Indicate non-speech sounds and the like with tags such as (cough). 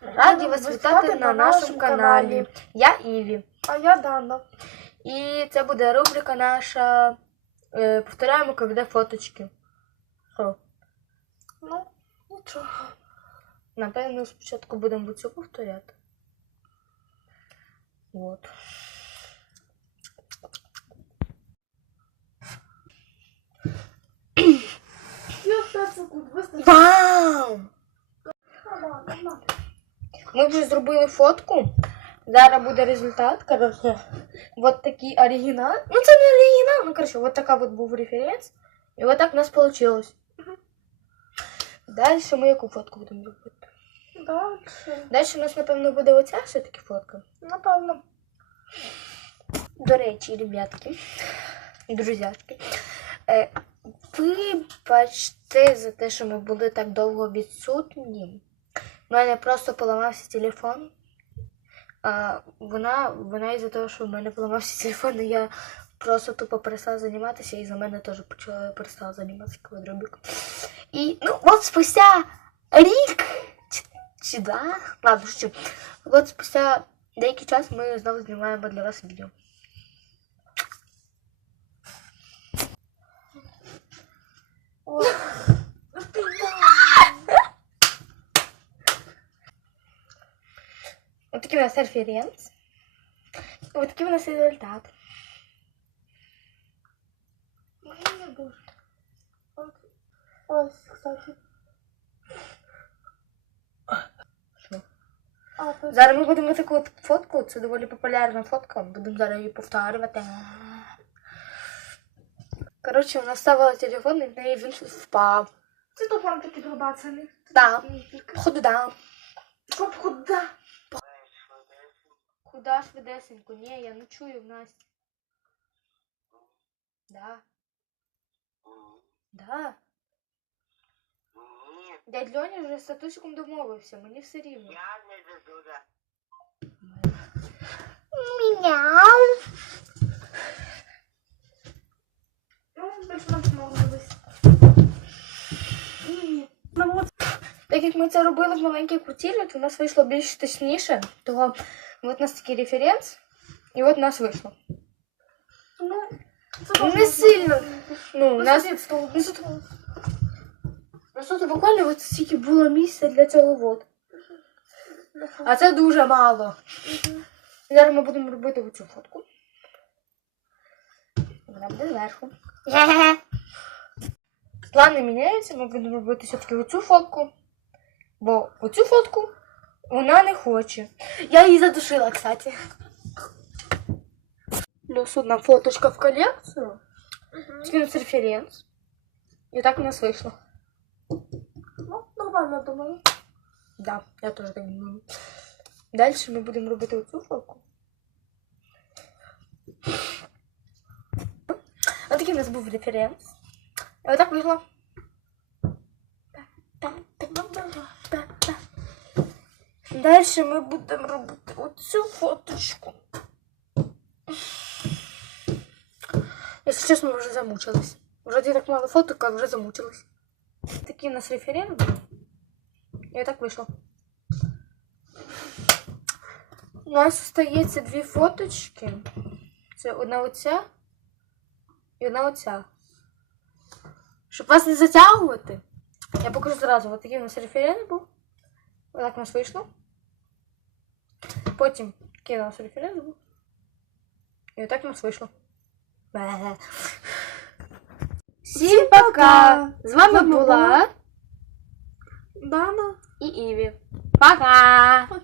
Раді вас вітати на нашому каналі. Я Іві. А я Дана. І це буде рубрика наша. Е, повторяємо КВД фоточки. Що? Ну, нічого. Напевно, спочатку будемо цю повторяти. От. Ми вже зробили фотку. Зараз буде результат. Коротше, от такий оригінал. Ну, це не оригінал, ну коротше, от така от був референс. І от так у нас вийшло. Далі ми яку фотку будемо робити? Дальше. Далі у нас, напевно, буде оця все-таки фотка. Напевно. До речі, ребятки, друзяшки, е, вибачте за те, що ми були так довго відсутні. У мене просто поламався телефон. А вона, вона із-за того, що в мене поламався (laughs) телефон, я просто тупо перестала займатися, і за мене теж почала перестала займатися квадробік. І ну, от спустя рік чи, чи два, ладно, що, от спустя деякий час ми знову знімаємо для вас відео. О. Ось такий у нас референс. Ось такий у нас результат. Ось, кстати. Зараз ми будемо таку от фотку, це доволі популярна фотка, будемо зараз її повторювати. Коротше, вона ставила телефон і в неї він впав. Це то прям таки добацаний. Да. Походу, да. Куда швидесенько? Ні, я не чую в Насті. Да. Да. Ні, Дядь Льоня вже з Сатусиком домовився, мені все рівно. я не веду да. Мяу. Як ми це робили в маленькій квартирі, то у нас вийшло більш точніше. Того от у нас такий референс, і от у нас вийшло. Ну, Ну, не сильно. Ну, у Ну, нас ну, тут, ну, тут буквально от стільки було місця для цього вот. А це дуже мало. Зараз ми будемо робити оцю фотку. Вона буде зверху. Плани міняються, ми будемо робити все-таки оцю фотку. Бо оцю фотку вона не хоче. Я її задушила, кстати. Плюс одна фоточка в колекцію. Скинуть референс. І так у нас вийшло. Ну, нормально, думаю. Да, я теж так думаю. Далі ми будемо робити оцю фотку. Ось такий у нас був референс. І отак вийшло. Далі ми будемо робити оцю фоточку. Якщо чесно, ми вже замучились. Вже так мало фоток, а вже замучились. Такий у нас референс був. І так вийшло. У нас остається дві фоточки. Це одна оця і одна оця. Щоб вас не затягувати, я покажу зразу. Ось такий у нас референс був. Отак у нас вийшло. Потім такий у нас референс був. І отак у нас вийшло. Бе. Всім пока! З вами З вами була Дана. і Іві. Пока! Пока.